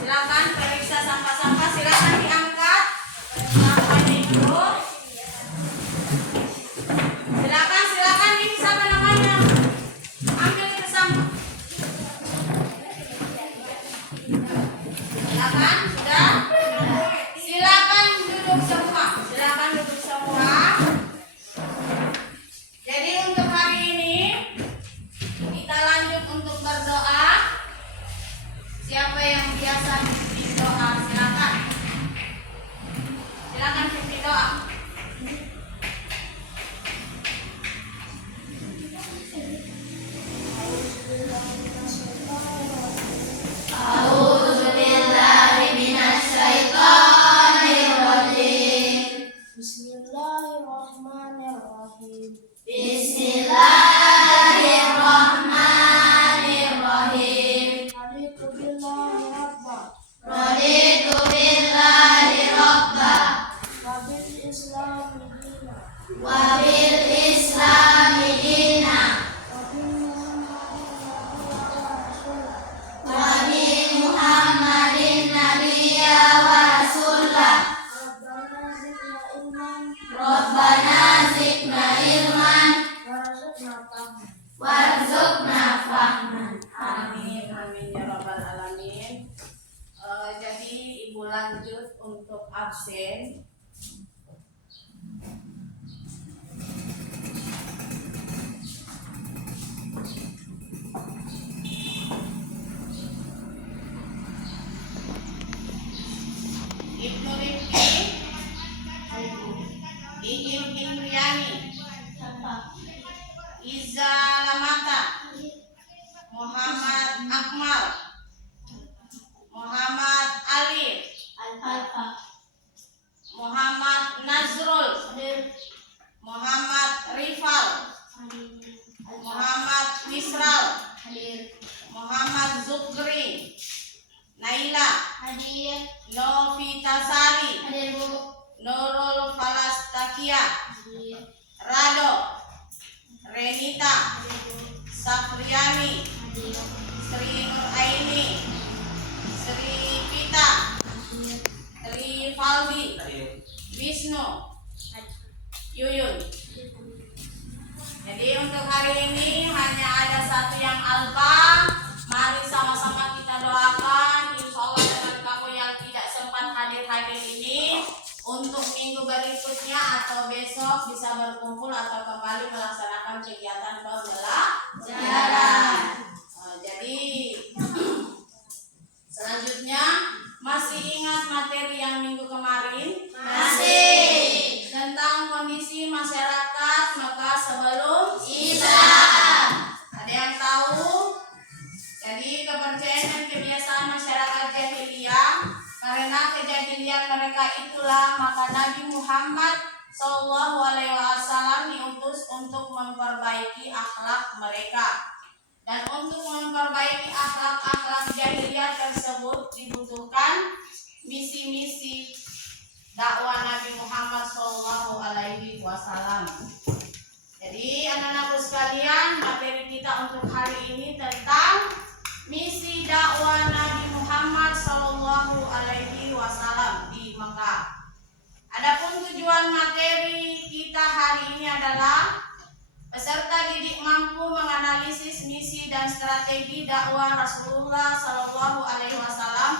Silakan periksa sampah-sampah, silakan diangkat sampahnya itu. Silakan ini siapa namanya? Ambil ke sampah. Silakan, sudah. Silakan duduk semua. Jadi untuk hari ini kita lanjut untuk berdoa. Siapa yang biasa pimpin doa? Silakan pimpin doa. Bismillahirrahmanirrahim. Bismillahirrahmanirrahim. Raditu billahi rabba Raditu billahi rabba wa bil islami dina wa bil islami dina wa bi Muhammadin nabiyya wa rasulah. wa bi Muhammadin nabiyya wa rasulah. Rabbana zidna ilman Rabbana zidna ilman warzuqna fahman. Amin ya rabbal alamin. Jadi ibu lanjut untuk absen. Ibnu Rifki, Ijil Indriani, Iza Lamata, Muhammad Akmal, Muhammad Ali, Muhammad Nazrul, Muhammad Rifal, Muhammad Misral, Muhammad Zukri, Naila, Novita Sari, Nurul Falastakia, Rado, Renita, Safriani, Sri Nur Aini, Sri Pita, Sri Faldi, Wisnu, Yuyun. Jadi untuk hari ini hanya ada satu yang alfa. Mari sama-sama kita doakan, insya Allah dengan kamu yang tidak sempat hadir ini, untuk minggu berikutnya atau besok bisa berkumpul atau kembali melaksanakan kegiatan pembelajaran. Jadi selanjutnya masih ingat materi yang minggu kemarin? Masih. Tentang kondisi masyarakat Mekah sebelum Islam. Ada yang tahu? Jadi kepercayaan dan kebiasaan masyarakat jahiliyah, karena kejahilian mereka itulah maka Nabi Muhammad SAW diutus untuk memperbaiki akhlak mereka. Dan untuk memperbaiki akhlak-akhlak jahiliyah tersebut dibutuhkan misi-misi dakwah Nabi Muhammad SAW. Jadi anak-anakku sekalian, materi kita untuk hari ini tentang misi dakwah Nabi Muhammad SAW di Mekah. Adapun tujuan materi kita hari ini adalah peserta didik mampu menganalisis misi dan strategi dakwah Rasulullah SAW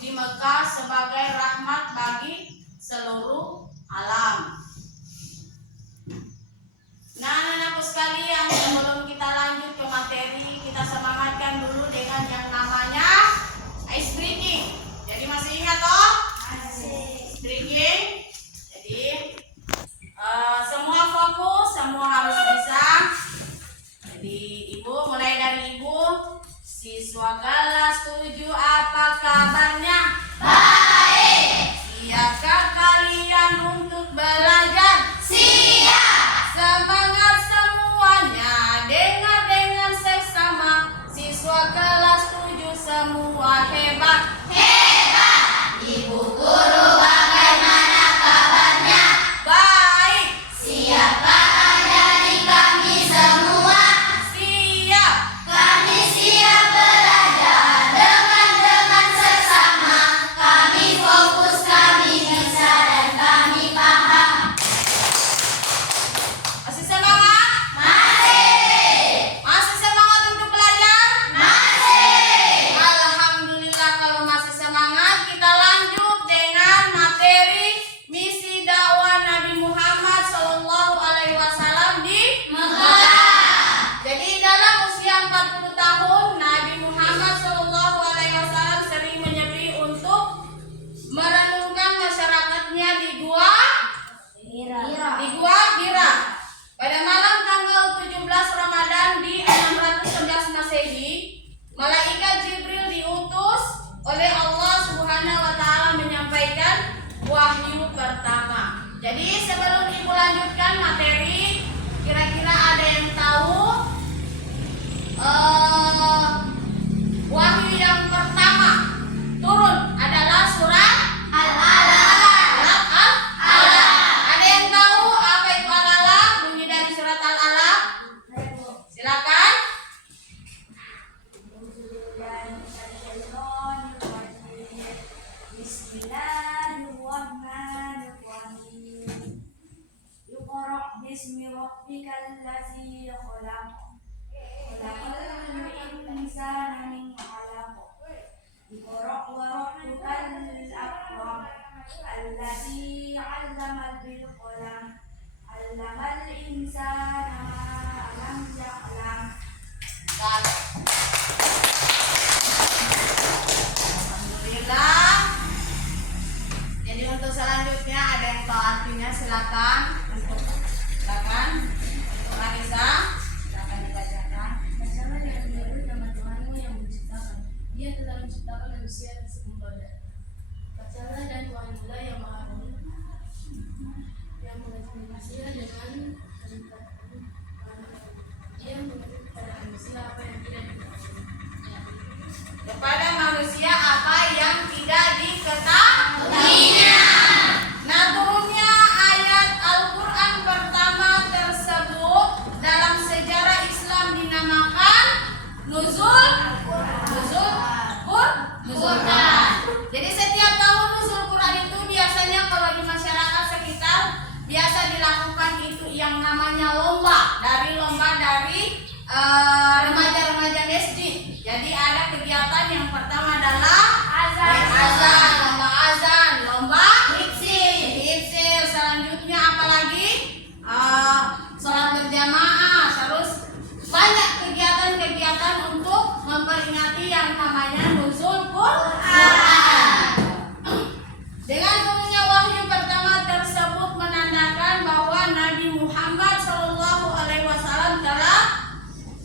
di Mekah sebagai rahmat bagi seluruh alam. Nah, anak-anakku sekalian, sebelum kita lanjut ke materi, kita semangatkan dulu dengan yang namanya ice breaking. Jadi masih ingat toh? Ice breaking. Jadi semua fokus, semua harus bisa. Jadi ibu, mulai dari ibu. Siswa kelas 7, apa kabarnya? Baik. Siapkah kalian untuk belajar? rabbikal ladzi khalaq. Khalaqal insana min 'alaq. Iqra wa rabbukal akram. Alladzi 'allama bil qalam. 'Allamal insana ma lam ya'lam. Alhamdulillah. Jadi untuk selanjutnya ada yang tahu artinya, silakan. Silakan. Untuk Anissa, silakan dibacakan. Bacalah dengan baru nama Tuhanmu yang menciptakan. Dia telah menciptakan manusia dan sekumbada. Bacalah dan Tuhanmu lah yang maha yang mengajar manusia dengan kenikmatan. Dia memberi kepada manusia apa yang tidak diketahui. Kepada manusia apa yang tidak diketahuinya. Nah, turunnya ayat Al-Quran pertama tersebut dalam sejarah Islam dinamakan nuzul Quran. Jadi setiap tahun nuzul Quran itu biasanya kalau di masyarakat sekitar biasa dilakukan itu yang namanya lomba dari remaja-remaja SD. Jadi ada kegiatan yang pertama adalah lomba azan, lomba hifdzil, selanjutnya apalagi sholat berjamaah, terus banyak kegiatan-kegiatan untuk memperingati yang namanya nuzul Quran. Dengan turunnya wahyu pertama tersebut menandakan bahwa Nabi Muhammad SAW telah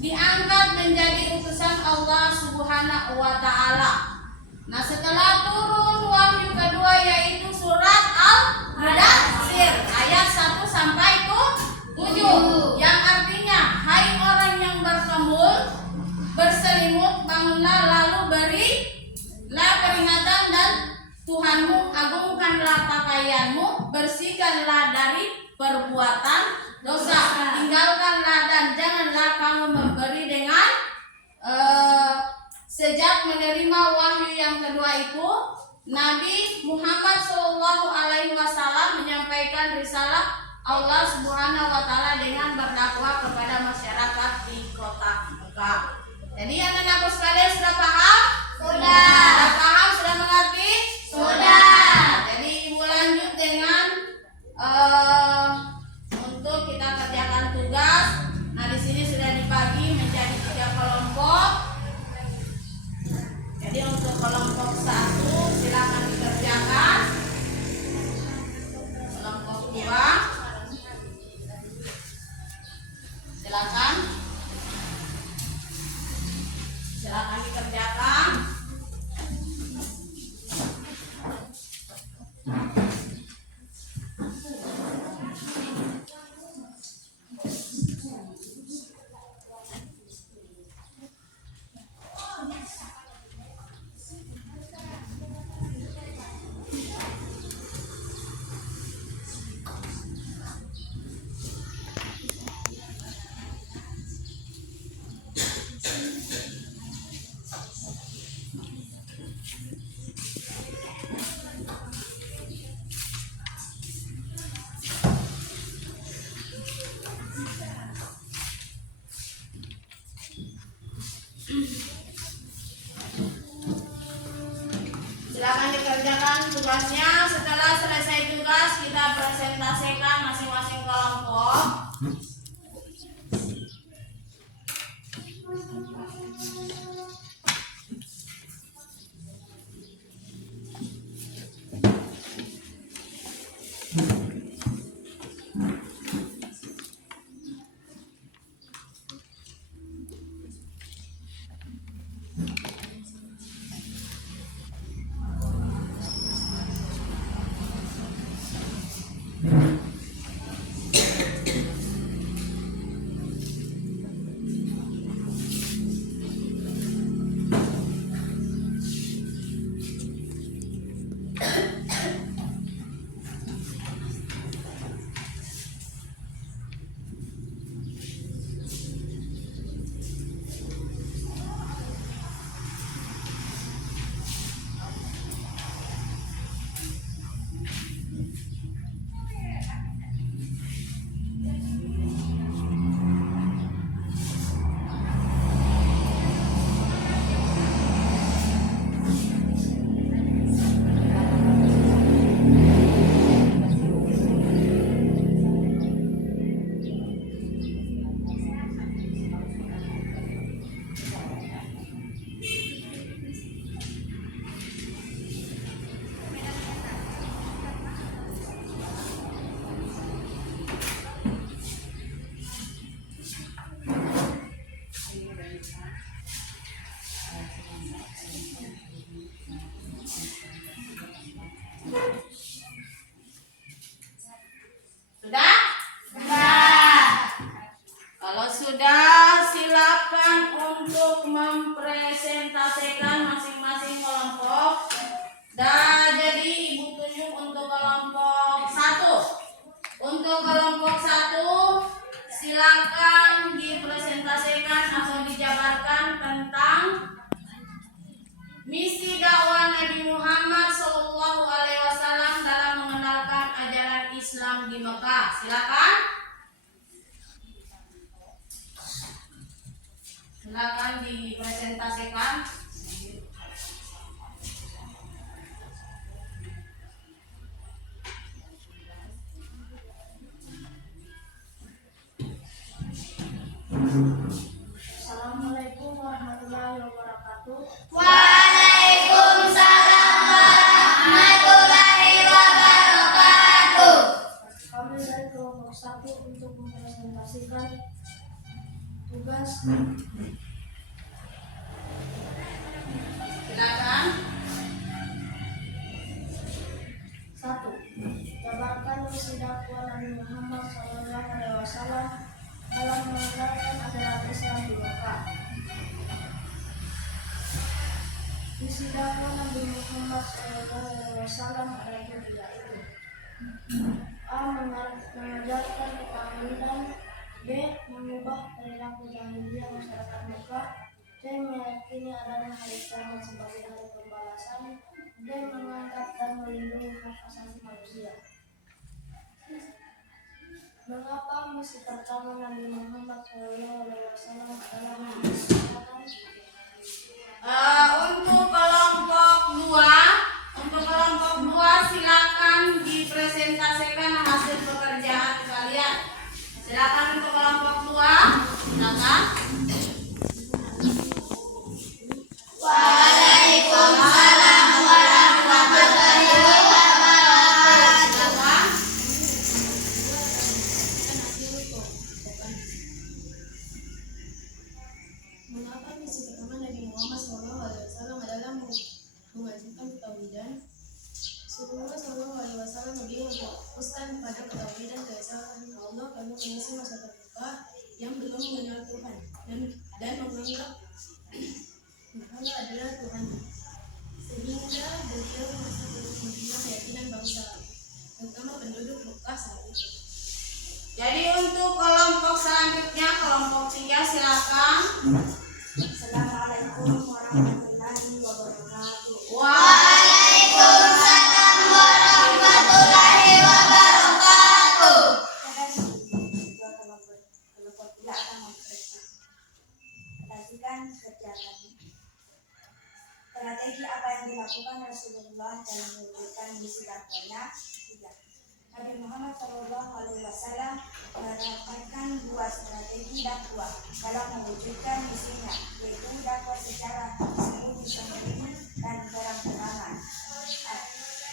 diangkat menjadi utusan Allah Subhanahu wa Ta'ala. Nah, setelah turun wahyu kedua yaitu surat Al-Mudaththir ayat 1 sampai 7 yang artinya, hai orang yang berselimut, bangunlah lalu berilah peringatan dan Tuhanmu, agungkanlah pakaianmu, bersihkanlah dari perbuatan dosa, tinggalkanlah dan janganlah kamu memberi dengan sejak menerima wahyu yang kedua itu Nabi Muhammad SAW menyampaikan risalah Allah Subhanahu wa Ta'ala dengan berdakwah kepada masyarakat di kota Mekah. Jadi anak-anakku sekalian sudah paham? Sudah paham? Sudah mengerti? Sudah. Jadi ibu lanjut dengan untuk kita kerjakan tugas. Nah, di sini sudah dibagi menjadi 3 kelompok. Jadi untuk kelompok 1 silakan dikerjakan. Kelompok 2 silakan dikerjakan. Silakan dikerjakan tugasnya. Setelah selesai tugas, kita presentasikan masing-masing kelompok. sudah, silakan untuk mempresentasikan masing-masing kelompok. Dan jadi ibu tunjuk untuk kelompok 1. Untuk kelompok 1, silakan dipresentasikan atau dijabarkan tentang misi dakwah Nabi Muhammad SAW dalam mengenalkan ajaran Islam di Mekah. Silakan. Silakan dipresentasikan. Assalamualaikum warahmatullahi wabarakatuh. Waalaikumsalam warahmatullahi wabarakatuh. Kami dari kelompok 1 untuk mempresentasikan tugas. Silakan. 1. Jabarkan misi dakwah Nabi Muhammad SAW dalam mengenalkan ajaran Islam di Mekah. Misi dakwah Nabi Muhammad SAW adalah yaitu A. Mengajarkan ketakwaan, B. Mengubah perilaku jahiliyah masyarakat Mekah, C. Meyakini adanya hari kiamat sebagai hari pembalasan, D. Mengangkat dan melindungi hak asasi manusia. Mengapa misi pertama Nabi Muhammad SAW adalah mengislamkan? Untuk kelompok 2 silakan dipresentasikan hasil pekerjaan kalian. Silakan untuk kelompok 2. Silakan. Waalaikumsalam warahmatullahi wabarakatuh. Silakan. Mengapa misi pertama Nabi Muhammad SAW adalah mengajarkan ketauhidan? Rasulullah SAW lebih memfokuskan pada ketauhidan keesaan Allah karena kondisi masa terbuka yang belum mengenal Tuhan dan menganggap Allah adalah Tuhan, sehingga beliau merasa perlu membina keyakinan bangsa, terutama penduduk Mekah saat itu. Jadi untuk kelompok selanjutnya, kelompok 3 silakan. Assalamualaikum warahmatullahi wabarakatuh. Waalaikumsalam warahmatullahi wabarakatuh. Kelompok tidak akan mempresentasikan kegiatan. Strategi apa yang dilakukan Rasulullah dalam mewujudkan misi dakwahnya? 3. Nabi Muhammad SAW menerapkan 2 strategi dakwah dalam mewujudkan misinya, yaitu dakwah secara sembunyi-sembunyi dan terang-terangan.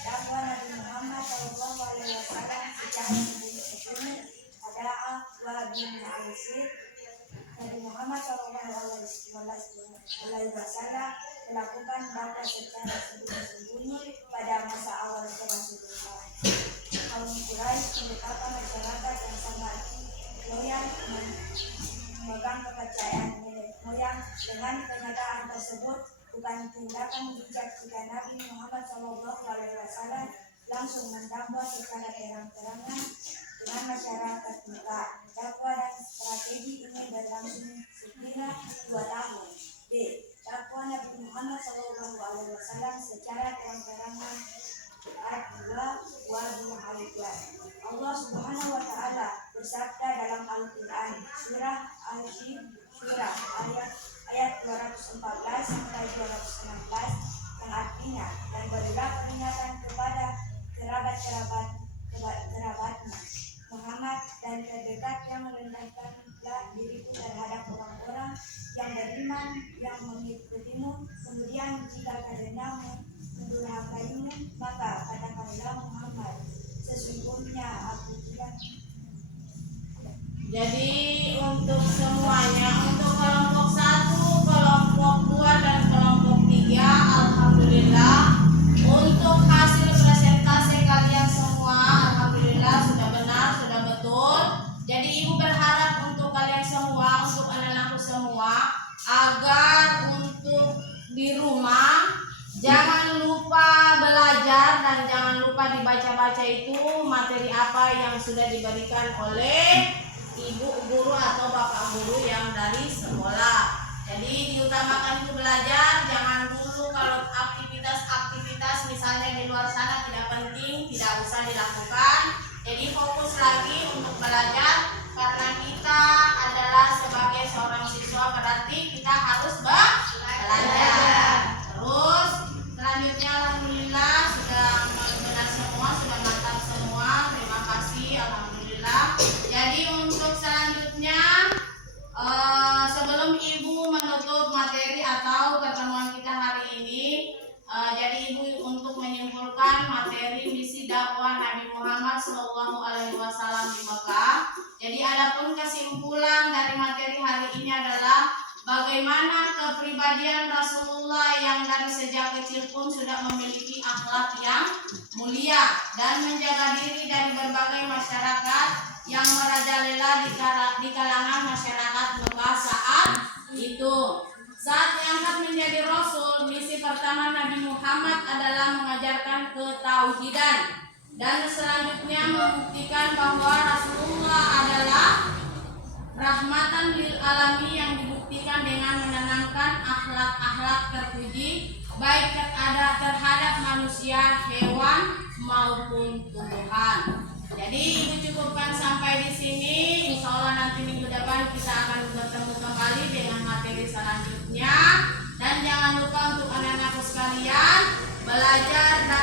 Dakwah Nabi Muhammad SAW secara sembunyi-sembunyi adalah wajib al-sir. Nabi Muhammad SAW melakukan dakwah secara sembunyi-sembunyi pada masa awal Rasulullah. Kaum Quraisy merupakan masyarakat yang sangat loyal memegang kepercayaan nenek moyang. Dengan pernyataan tersebut bukan tindakan bijak jika Nabi Muhammad SAW langsung mendakwah secara terang-terangan dengan masyarakat Mekah. Dakwah dan strategi ini berlangsung sekira 2 tahun. D. Dakwah Nabi Muhammad SAW secara terang-terangan adalah wajib al-Quran. Allah Subhanahu wa Ta'ala bersabda dalam Al-Quran surah Al-Shura ayat 214 sampai 216 yang artinya, dan berilah peringatan kepada kerabatnya Muhammad dan terdekat yang merendahkanlah diriku terhadap orang-orang yang beriman yang mengikutimu. Kemudian jika karenamu mendurhakaimu, maka katakanlah Muhammad, sesungguhnya aku tidak. Jadi untuk semuanya, untuk kelompok 1, kelompok 2, dan kelompok 3, alhamdulillah untuk hasil presentasi kalian semua, alhamdulillah sudah benar, sudah betul. Jadi ibu berharap untuk kalian semua membaca itu materi apa yang sudah diberikan oleh ibu guru atau bapak guru yang dari sekolah. Jadi diutamakan itu belajar, jangan dulu kalau aktivitas misalnya di luar sana tidak penting, tidak usah dilakukan. Jadi fokus lagi untuk belajar, karena kita adalah sebagai seorang siswa berarti kita harus belajar. Terus selanjutnya alhamdulillah sudah benar semua, sudah mantap semua. Terima kasih, alhamdulillah. Jadi untuk selanjutnya sebelum ibu menutup materi atau pertemuan kita hari ini, jadi ibu untuk menyimpulkan materi misi dakwah Nabi Muhammad SAW di Mekah. Jadi adapun kesimpulan dari materi hari ini adalah bagaimana kepribadian Rasulullah yang dari sejak kecil pun sudah memiliki akhlak yang mulia dan menjaga diri dari berbagai masyarakat yang merajalela di kalangan masyarakat Mekah saat itu. Saat diangkat menjadi Rasul, misi pertama Nabi Muhammad adalah mengajarkan ketauhidan dan selanjutnya membuktikan bahwa Rasulullah adalah rahmatan lil alamin yang dibuktikan dengan menanamkan akhlak-akhlak terpuji baik terhadap manusia, hewan maupun tumbuhan. Jadi ibu cukupkan sampai di sini. Insya Allah nanti minggu depan kita akan bertemu kembali dengan materi selanjutnya. Dan jangan lupa untuk anak-anakku sekalian belajar dan